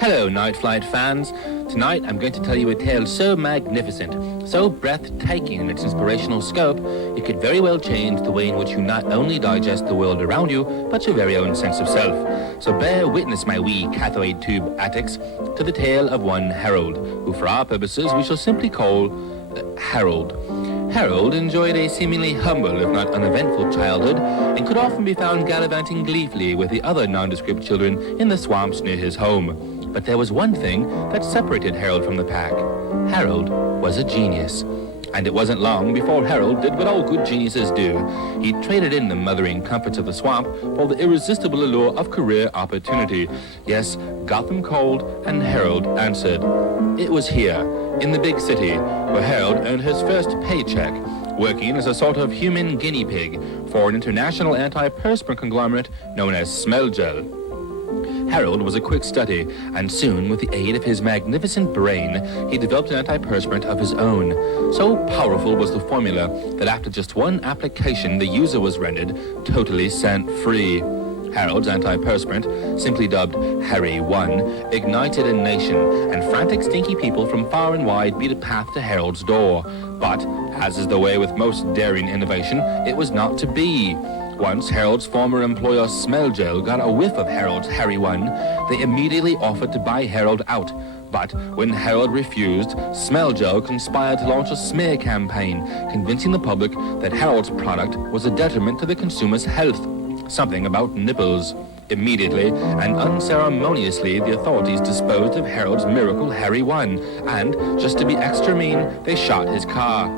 Hello, Night Flight fans. Tonight I'm going to tell you a tale so magnificent, so breathtaking in its inspirational scope, it could very well change the way in which you not only digest the world around you, but your very own sense of self. So bear witness, my wee cathode tube attics, to the tale of one Harold, who for our purposes we shall simply call Harold. Harold enjoyed a seemingly humble, if not uneventful, childhood, and could often be found gallivanting gleefully with the other nondescript children in the swamps near his home. But there was one thing that separated Harold from the pack. Harold was a genius. And it wasn't long before Harold did what all good geniuses do. He traded in the mothering comforts of the swamp for the irresistible allure of career opportunity. Yes, Gotham called, and Harold answered. It was here, in the big city, where Harold earned his first paycheck, working as a sort of human guinea pig for an international antiperspirant conglomerate known as Smell Gel. Harold was a quick study, and soon, with the aid of his magnificent brain, he developed an antiperspirant of his own. So powerful was the formula that after just one application, the user was rendered totally scent-free. Harold's antiperspirant, simply dubbed Harry 1, ignited a nation, and frantic stinky people from far and wide beat a path to Harold's door. But, as is the way with most daring innovation, it was not to be. Once Harold's former employer Smell Gel got a whiff of Harold's Harry 1, they immediately offered to buy Harold out. But when Harold refused, Smell Gel conspired to launch a smear campaign, convincing the public that Harold's product was a detriment to the consumer's health. Something about nipples. Immediately and unceremoniously, the authorities disposed of Harold's miracle Harry 1, and, just to be extra mean, they shot his car.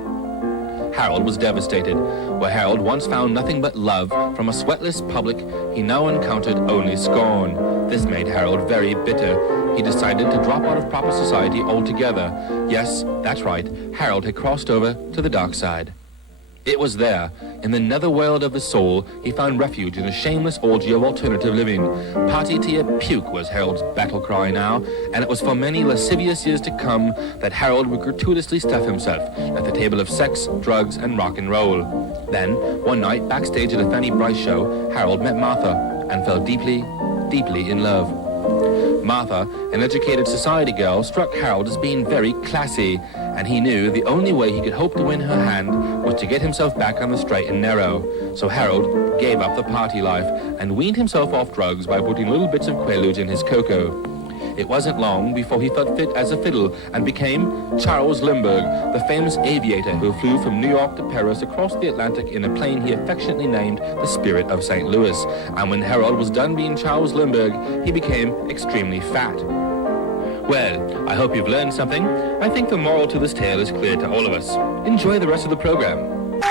Harold was devastated. Where Harold once found nothing but love from a sweatless public, he now encountered only scorn. This made Harold very bitter. He decided to drop out of proper society altogether. Yes, that's right, Harold had crossed over to the dark side. It was there, in the netherworld of the soul, he found refuge in a shameless orgy of alternative living. Party to your puke was Harold's battle cry now, and it was for many lascivious years to come that Harold would gratuitously stuff himself at the table of sex, drugs, and rock and roll. Then, one night, backstage at a Fanny Bryce show, Harold met Martha and fell deeply, deeply in love. Martha, an educated society girl, struck Harold as being very classy, and he knew the only way he could hope to win her hand was to get himself back on the straight and narrow. So Harold gave up the party life and weaned himself off drugs by putting little bits of Quaaludes in his cocoa. It wasn't long before he felt fit as a fiddle and became Charles Lindbergh, the famous aviator who flew from New York to Paris across the Atlantic in a plane he affectionately named the Spirit of St. Louis. And when Harold was done being Charles Lindbergh, he became extremely fat. Well, I hope you've learned something. I think the moral to this tale is clear to all of us. Enjoy the rest of the program.